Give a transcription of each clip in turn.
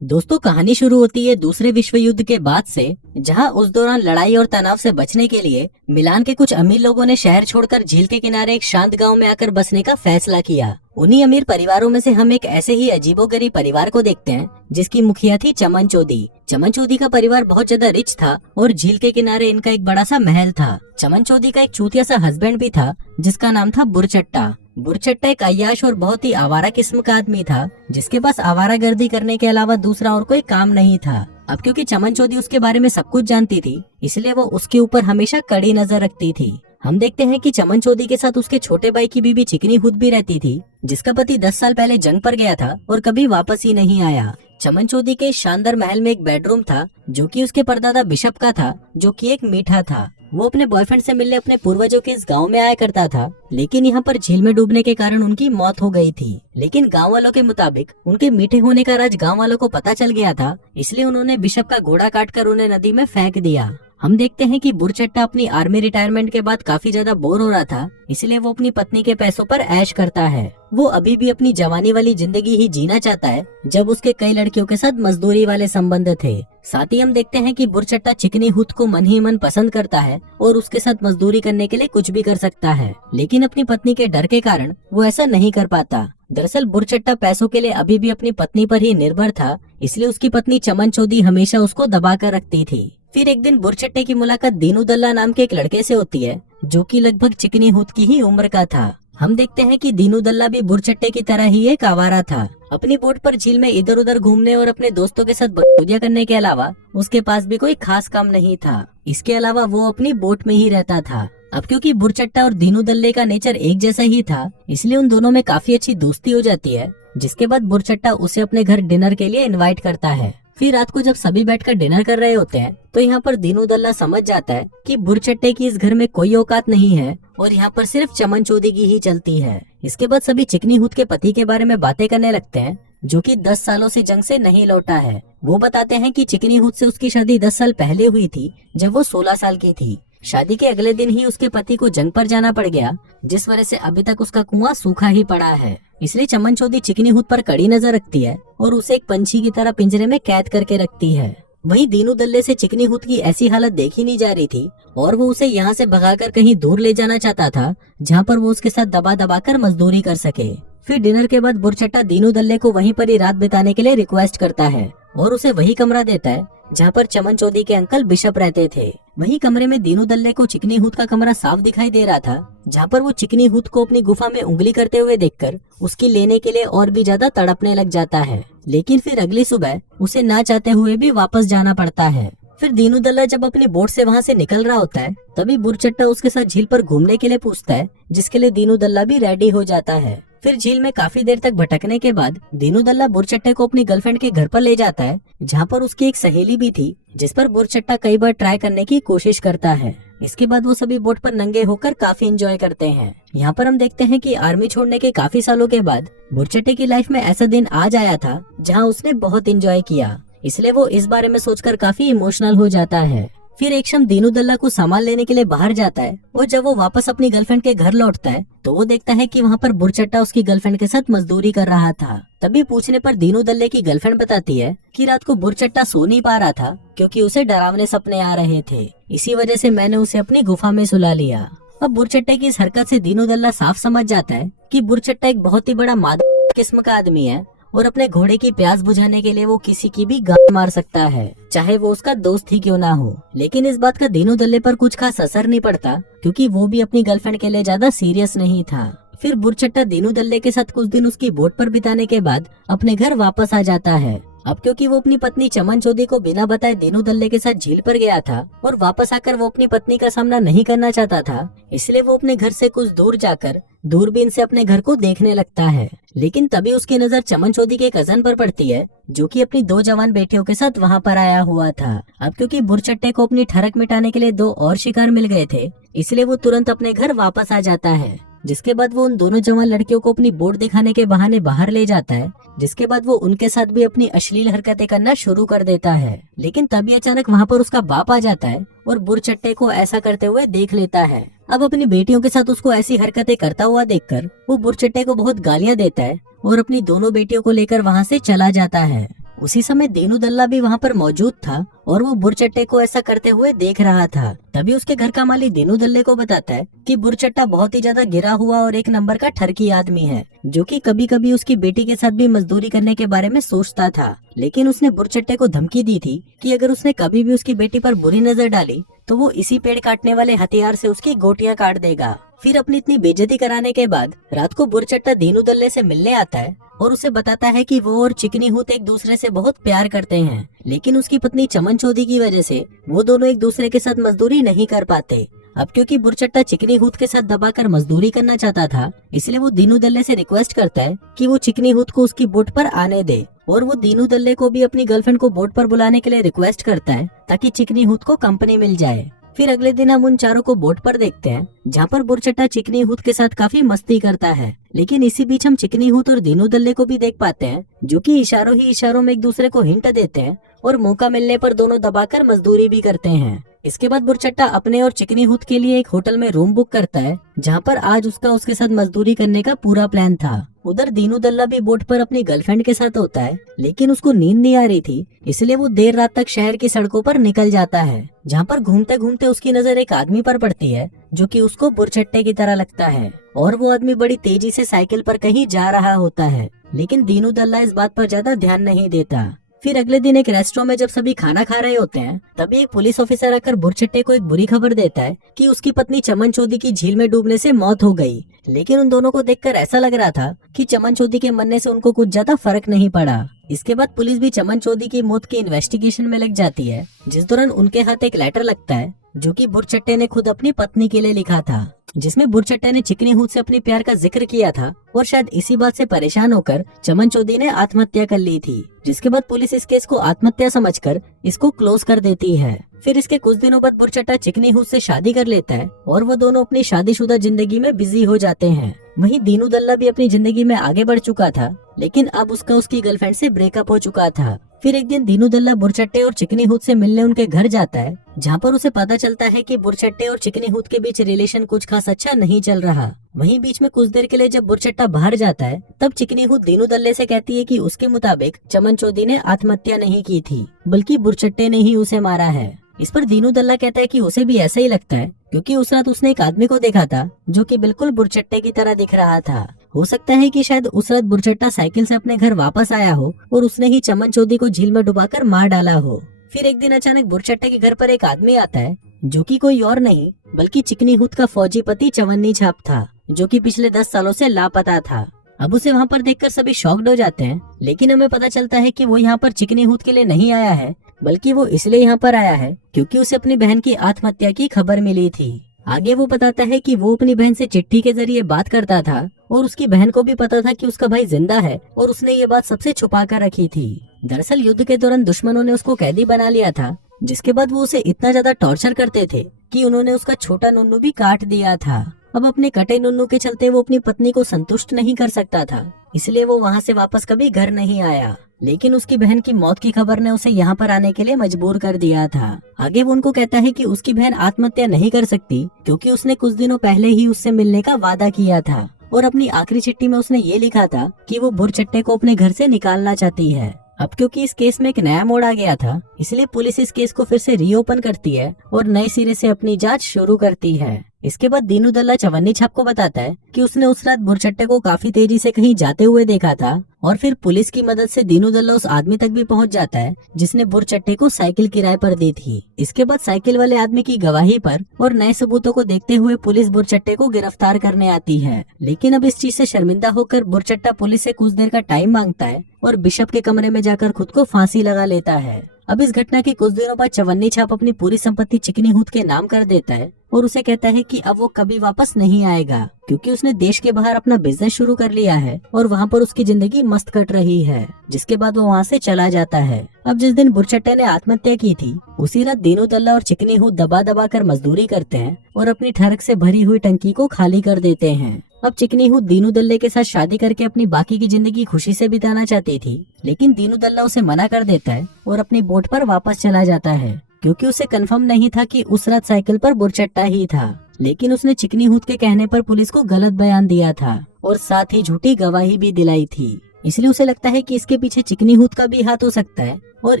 दोस्तों, कहानी शुरू होती है दूसरे विश्व युद्ध के बाद से, जहां उस दौरान लड़ाई और तनाव से बचने के लिए मिलान के कुछ अमीर लोगों ने शहर छोड़कर झील के किनारे एक शांत गांव में आकर बसने का फैसला किया। उन्हीं अमीर परिवारों में से हम एक ऐसे ही अजीबोगरीब परिवार को देखते हैं जिसकी मुखिया थी चमनचौदी। चमनचौदी का परिवार बहुत ज्यादा रिच था और झील के किनारे इनका एक बड़ा सा महल था। चमनचौदी का एक चूतिया सा हस्बैंड भी था जिसका नाम था बुरचट्टा। बुरचट्टा एक अय्याश और बहुत ही आवारा किस्म का आदमी था जिसके पास आवारागर्दी करने के अलावा दूसरा और कोई काम नहीं था। अब क्योंकि चमनचौदी उसके बारे में सब कुछ जानती थी, इसलिए वो उसके ऊपर हमेशा कड़ी नजर रखती थी। हम देखते हैं कि चमनचौदी के साथ उसके छोटे भाई की बीबी चिकनी हुद भी रहती थी, जिसका पति 10 साल पहले जंग पर गया था और कभी वापस ही नहीं आया। चमनचौदी के इस शानदार महल में एक बेडरूम था जो कि उसके परदादा बिशप का था, जो कि एक मीठा था। वो अपने बॉयफ्रेंड से मिलने अपने पूर्वजों के इस गांव में आया करता था, लेकिन यहाँ पर झील में डूबने के कारण उनकी मौत हो गई थी। लेकिन गांव वालों के मुताबिक उनके मीठे होने का राज गांव वालों को पता चल गया था, इसलिए उन्होंने बिशप का घोड़ा काटकर उन्हें नदी में फेंक दिया। हम देखते हैं कि बुरचट्टा अपनी आर्मी रिटायरमेंट के बाद काफी ज्यादा बोर हो रहा था, इसलिए वो अपनी पत्नी के पैसों पर ऐश करता है। वो अभी भी अपनी जवानी वाली जिंदगी ही जीना चाहता है, जब उसके कई लड़कियों के साथ मजदूरी वाले संबंध थे। साथ ही हम देखते हैं कि बुरचट्टा चिकनी हुद को मन ही मन पसंद करता है और उसके साथ मजदूरी करने के लिए कुछ भी कर सकता है, लेकिन अपनी पत्नी के डर के कारण वो ऐसा नहीं कर पाता। दरअसल बुरचट्टा पैसों के लिए अभी भी अपनी पत्नी पर ही निर्भर था, इसलिए उसकी पत्नी चमनचौदी हमेशा उसको दबा कर रखती थी। फिर एक दिन बुरचट्टे की मुलाकात दीनू दल्ला नाम के एक लड़के से होती है, जो कि लगभग चिकनी हुद की ही उम्र का था। हम देखते हैं कि दीनू दल्ला भी बुरचट्टे की तरह ही एक आवारा था। अपनी बोट पर झील में इधर उधर घूमने और अपने दोस्तों के साथ बकचोदियां करने के अलावा उसके पास भी कोई खास काम नहीं था। इसके अलावा वो अपनी बोट में ही रहता था। अब क्योंकि बुरचट्टा और दीनू दल्ले का नेचर एक जैसा ही था, इसलिए उन दोनों में काफी अच्छी दोस्ती हो जाती है, जिसके बाद बुरचट्टा उसे अपने घर डिनर के लिए इनवाइट करता है। फिर रात को जब सभी बैठकर डिनर कर रहे होते हैं, तो यहाँ पर दीनू दल्ला समझ जाता है कि बुरचट्टे की इस घर में कोई औकात नहीं है और यहाँ पर सिर्फ चमनचौदी की ही चलती है। इसके बाद सभी चिकनी हुद के पति के बारे में बातें करने लगते हैं, जो कि 10 सालों से जंग से नहीं लौटा है। वो बताते हैं कि चिकनी हुद से उसकी शादी 10 साल पहले हुई थी, जब वो 16 साल की थी। शादी के अगले दिन ही उसके पति को जंग पर जाना पड़ गया, जिस वजह से अभी तक उसका कुआं सूखा ही पड़ा है। इसलिए चमनचौदी चिकनी हुद पर कड़ी नजर रखती है और उसे एक पंछी की तरह पिंजरे में कैद करके रखती है। वहीं दीनू दल्ले से चिकनी हुद की ऐसी हालत देखी नहीं जा रही थी और वो उसे यहाँ से भगाकर कहीं दूर ले जाना चाहता था, जहाँ पर वो उसके साथ दबा दबा कर मजदूरी कर सके। फिर डिनर के बाद बुरचट्टा दीनू दल्ले को वहीं पर ही रात बिताने के लिए रिक्वेस्ट करता है और उसे वही कमरा देता है जहाँ पर चमनचौदी के अंकल बिशप रहते थे। वही कमरे में दीनू दल्ले को चिकनी हुद का कमरा साफ दिखाई दे रहा था, जहाँ पर वो चिकनी हुद को अपनी गुफा में उंगली करते हुए देखकर उसकी लेने के लिए और भी ज्यादा तड़पने लग जाता है। लेकिन फिर अगली सुबह उसे ना चाहते हुए भी वापस जाना पड़ता है। फिर दीनू दल्ला जब अपनी बोट से वहाँ से निकल रहा होता है, तभी बुरचट्टा उसके साथ झील पर घूमने के लिए पूछता है, जिसके लिए दीनू दल्ला भी रेडी हो जाता है। फिर झील में काफी देर तक भटकने के बाद दीनू दल्ला बुरचट्टे को अपनी गर्लफ्रेंड के घर पर ले जाता है, जहाँ पर उसकी एक सहेली भी थी, जिस पर बुरचट्टा कई बार ट्राई करने की कोशिश करता है। इसके बाद वो सभी बोट पर नंगे होकर काफी एंजॉय करते हैं। यहाँ पर हम देखते हैं कि आर्मी छोड़ने के काफी सालों के बाद बुरचट्टे की लाइफ में ऐसा दिन आज आया था जहाँ उसने बहुत एंजॉय किया, इसलिए वो इस बारे में सोचकर काफी इमोशनल हो जाता है। फिर एक शाम दीनू दल्ला को सामान लेने के लिए बाहर जाता है और जब वो वापस अपनी गर्लफ्रेंड के घर लौटता है, तो वो देखता है कि वहाँ पर बुरचट्टा उसकी गर्लफ्रेंड के साथ मजदूरी कर रहा था। तभी पूछने पर दीनू दल्ले की गर्लफ्रेंड बताती है कि रात को बुरचट्टा सो नहीं पा रहा था क्योंकि उसे डरावने सपने आ रहे थे, इसी वजह से मैंने उसे अपनी गुफा में सुला लिया। अब बुरचट्टे की इस हरकत से दीनू दल्ला साफ समझ जाता है कि बुरचट्टा एक बहुत ही बड़ा मादक किस्म का आदमी है और अपने घोड़े की प्यास बुझाने के लिए वो किसी की भी गांड मार सकता है, चाहे वो उसका दोस्त ही क्यों ना हो। लेकिन इस बात का दीनू दल्ले पर कुछ खास असर नहीं पड़ता, क्योंकि वो भी अपनी गर्लफ्रेंड के लिए ज्यादा सीरियस नहीं था। फिर बुरचट्टा दीनू दल्ले के साथ कुछ दिन उसकी बोट पर बिताने के बाद अपने घर वापस आ जाता है। अब क्योंकि वो अपनी पत्नी चमनचौदी को बिना बताए दीनू दल्ले के साथ झील पर गया था और वापस आकर वो अपनी पत्नी का सामना नहीं करना चाहता था, इसलिए वो अपने घर से कुछ दूर जाकर दूरबीन से अपने घर को देखने लगता है। लेकिन तभी उसकी नजर चमनचौदी के कजन पर पड़ती है, जो कि अपनी 2 जवान बेटियों के साथ वहाँ पर आया हुआ था। अब क्योंकि बुरचट्टे को अपनी ठरक मिटाने के लिए 2 और शिकार मिल गए थे, इसलिए वो तुरंत अपने घर वापस आ जाता है। जिसके बाद वो उन दोनों जवान लड़कियों को अपनी बोट दिखाने के बहाने बाहर ले जाता है, जिसके बाद वो उनके साथ भी अपनी अश्लील हरकतें करना शुरू कर देता है। लेकिन तभी अचानक वहाँ पर उसका बाप आ जाता है और बुरचट्टे को ऐसा करते हुए देख लेता है। अब अपनी बेटियों के साथ उसको ऐसी हरकतें करता हुआ देखकर वो बुरचट्टे को बहुत गालियां देता है और अपनी दोनों बेटियों को लेकर वहाँ से चला जाता है। उसी समय दीनू दल्ला भी वहाँ पर मौजूद था और वो बुरचट्टे को ऐसा करते हुए देख रहा था। तभी उसके घर का माली दीनू दल्ले को बताता है कि बुरचट्टा बहुत ही ज्यादा गिरा हुआ और एक नंबर का ठरकी आदमी है, जो कि कभी कभी उसकी बेटी के साथ भी मजदूरी करने के बारे में सोचता था। लेकिन उसने बुरचट्टे को धमकी दी थी कि अगर उसने कभी भी उसकी बेटी पर बुरी नजर डाली तो वो इसी पेड़ काटने वाले हथियार से उसकी गोटियां काट देगा। फिर अपनी इतनी बेइज्जती कराने के बाद रात को बुरचट्टा दीनू दल्ले से मिलने आता है और उसे बताता है कि वो और चिकनी हूत एक दूसरे से बहुत प्यार करते हैं, लेकिन उसकी पत्नी चमन चौधरी की वजह से वो दोनों एक दूसरे के साथ मजदूरी नहीं कर पाते। अब क्योंकि बुरचट्टा चिकनी हूत के साथ दबाकर मजदूरी करना चाहता था, इसलिए वो दीनू दल्ले से रिक्वेस्ट करता है कि वो चिकनी हूत को उसकी बोट पर आने दे, और वो दीनू दल्ले को भी अपनी गर्लफ्रेंड को बोट पर बुलाने के लिए रिक्वेस्ट करता है ताकि चिकनी हूत को कंपनी मिल जाए। फिर अगले दिन हम उन चारों को बोट पर देखते हैं, जहाँ पर बुरचट्टा चिकनी हूत के साथ काफी मस्ती करता है। लेकिन इसी बीच हम चिकनी हूत और दीनू दल्ले को भी देख पाते हैं, जो कि इशारों ही इशारों में एक दूसरे को हिंट देते हैं और मौका मिलने पर दोनों दबाकर मजदूरी भी करते हैं। इसके बाद बुरचट्टा अपने और चिकनी हूत के लिए एक होटल में रूम बुक करता है, जहाँ पर आज उसके साथ मजदूरी करने का पूरा प्लान था। उधर दीनू दल्ला भी बोट पर अपनी गर्लफ्रेंड के साथ होता है, लेकिन उसको नींद नहीं आ रही थी, इसलिए वो देर रात तक शहर की सड़कों पर निकल जाता है, जहाँ पर घूमते घूमते उसकी नजर एक आदमी पर पड़ती है जो कि उसको बुरचट्टे की तरह लगता है, और वो आदमी बड़ी तेजी से साइकिल पर कहीं जा रहा होता है। लेकिन दीनू दल्ला इस बात पर ज्यादा ध्यान नहीं देता। फिर अगले दिन एक रेस्टोरेंट में जब सभी खाना खा रहे होते हैं, तभी एक पुलिस ऑफिसर आकर बुरचट्टे को एक बुरी खबर देता है कि उसकी पत्नी चमन चौधरी की झील में डूबने से मौत हो गई। लेकिन उन दोनों को देखकर ऐसा लग रहा था कि चमन चौधरी के मरने से उनको कुछ ज्यादा फर्क नहीं पड़ा। इसके बाद पुलिस भी चमन चौधरी की मौत की इन्वेस्टिगेशन में लग जाती है, जिस दौरान उनके हाथ एक लेटर लगता है जो कि बुरचट्टे ने खुद अपनी पत्नी के लिए लिखा था, जिसमें बुरचट्टे ने चिकनी हूत से अपने प्यार का जिक्र किया था, और शायद इसी बात से परेशान होकर चमन चौधरी ने आत्महत्या कर ली थी। जिसके बाद पुलिस इस केस को आत्महत्या समझकर इसको क्लोज कर देती है। फिर इसके कुछ दिनों बाद बुरचट्टा चिकनी हूत से शादी कर लेता है और वो दोनों अपनी शादीशुदा जिंदगी में बिजी हो जाते हैं। वहीं दीनू दल्ला भी अपनी जिंदगी में आगे बढ़ चुका था, लेकिन अब उसकी गर्लफ्रेंड से ब्रेकअप हो चुका था। फिर एक दिन दीनू दल्ला बुरचट्टे और चिकनी हूत से मिलने उनके घर जाता है, जहाँ पर उसे पता चलता है कि बुरचट्टे और चिकनी हूत के बीच रिलेशन कुछ खास अच्छा नहीं चल रहा। वहीं बीच में कुछ देर के लिए जब बुरचट्टा बाहर जाता है, तब चिकनी हूत दीनू दल्ले से कहती है कि उसके मुताबिक चमन चौधरी ने आत्महत्या नहीं की थी, बल्कि बुरचट्टे ने ही उसे मारा है। इस पर दीनू दल्ला कहता है कि उसे भी ऐसा ही लगता है, क्योंकि उस रात उसने एक आदमी को देखा था जो कि बिल्कुल बुरचट्टे की तरह दिख रहा था। हो सकता है कि शायद उस रात बुरचट्टा साइकिल से अपने घर वापस आया हो और उसने ही चमन चौधरी को झील में डुबाकर मार डाला हो। फिर एक दिन अचानक बुरचट्टे के घर पर एक आदमी आता है, जो कि कोई और नहीं बल्कि चिकनी हूत का फौजी पति चवन्नी छाप था, जो कि पिछले 10 सालों से लापता था। अब उसे वहाँ पर देखकर सभी शॉक्ड हो जाते हैं, लेकिन हमें पता चलता है कि वो यहाँ पर चिकनी हूत के लिए नहीं आया है, बल्कि वो इसलिए यहाँ पर आया है क्योंकि उसे अपनी बहन की आत्महत्या की खबर मिली थी। आगे वो बताता है कि वो अपनी बहन से चिट्ठी के जरिए बात करता था, और उसकी बहन को भी पता था कि उसका भाई जिंदा है, और उसने ये बात सबसे छुपा कर रखी थी। दरअसल युद्ध के दौरान दुश्मनों ने उसको कैदी बना लिया था, जिसके बाद वो उसे इतना ज्यादा टॉर्चर करते थे कि उन्होंने उसका छोटा नुन्नू भी काट दिया था। अब अपने कटे नुन्नू के चलते वो अपनी पत्नी को संतुष्ट नहीं कर सकता था, इसलिए वो वहाँ से वापस कभी घर नहीं आया। लेकिन उसकी बहन की मौत की खबर ने उसे यहाँ पर आने के लिए मजबूर कर दिया था। आगे वो उनको कहता है कि उसकी बहन आत्महत्या नहीं कर सकती, क्योंकि उसने कुछ दिनों पहले ही उससे मिलने का वादा किया था, और अपनी आखिरी चिट्ठी में उसने ये लिखा था कि वो बुरचट्टे को अपने घर से निकालना चाहती है। अब क्योंकि इस केस में एक नया मोड़ आ गया था, इसलिए पुलिस इस केस को फिर से रीओपन करती है और नए सिरे से अपनी जांच शुरू करती है। इसके बाद दीनू दल्ला चवन्नी छाप को बताता है कि उसने उस रात बुरचट्टे को काफी तेजी से कहीं जाते हुए देखा था, और फिर पुलिस की मदद से दीनू दल्ला उस आदमी तक भी पहुंच जाता है जिसने बुरचट्टे को साइकिल किराए पर दी थी। इसके बाद साइकिल वाले आदमी की गवाही पर और नए सबूतों को देखते हुए पुलिस बुरचट्टे को गिरफ्तार करने आती है। लेकिन अब इस चीज से शर्मिंदा होकर बुरचट्टा पुलिस से कुछ देर का टाइम मांगता है और बिशप के कमरे में जाकर खुद को फांसी लगा लेता है। अब इस घटना के कुछ दिनों बाद चवन्नी छाप अपनी पूरी संपत्ति चिकनी हूत के नाम कर देता है, और उसे कहता है कि अब वो कभी वापस नहीं आएगा, क्योंकि उसने देश के बाहर अपना बिजनेस शुरू कर लिया है और वहाँ पर उसकी जिंदगी मस्त कट रही है। जिसके बाद वो वहाँ से चला जाता है। अब जिस दिन बुरचट्टे ने आत्महत्या की थी, उसी रात दीनू दल्ला और चिकनी हूत दबा दबा कर मजदूरी करते हैं और अपनी ठरक से भरी हुई टंकी को खाली कर देते हैं। अब चिकनी हूत दीनू दल्ले के साथ शादी करके अपनी बाकी की जिंदगी खुशी से बिताना चाहती थी, लेकिन दीनू दल्ला उसे मना कर देता है और अपनी बोट पर वापस चला जाता है, क्योंकि उसे कंफर्म नहीं था कि उस रात साइकिल पर बुरचट्टा ही था। लेकिन उसने चिकनी हूत के कहने पर पुलिस को गलत बयान दिया था और साथ ही झूठी गवाही भी दिलाई थी। इसलिए उसे लगता है कि इसके पीछे चिकनी हूत का भी हाथ हो सकता है और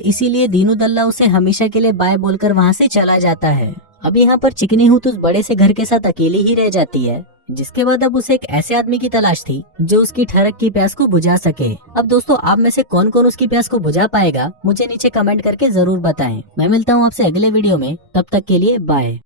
इसीलिए दीनूदल्ला उसे हमेशा के लिए बाय बोलकर वहाँ से चला जाता है। अब यहाँ पर चिकनी हूत उस बड़े से घर के साथ अकेली ही रह जाती है, जिसके बाद अब उसे एक ऐसे आदमी की तलाश थी जो उसकी ठरक की प्यास को बुझा सके। अब दोस्तों, आप में से कौन कौन उसकी प्यास को बुझा पाएगा मुझे नीचे कमेंट करके जरूर बताएं। मैं मिलता हूँ आपसे अगले वीडियो में, तब तक के लिए बाय।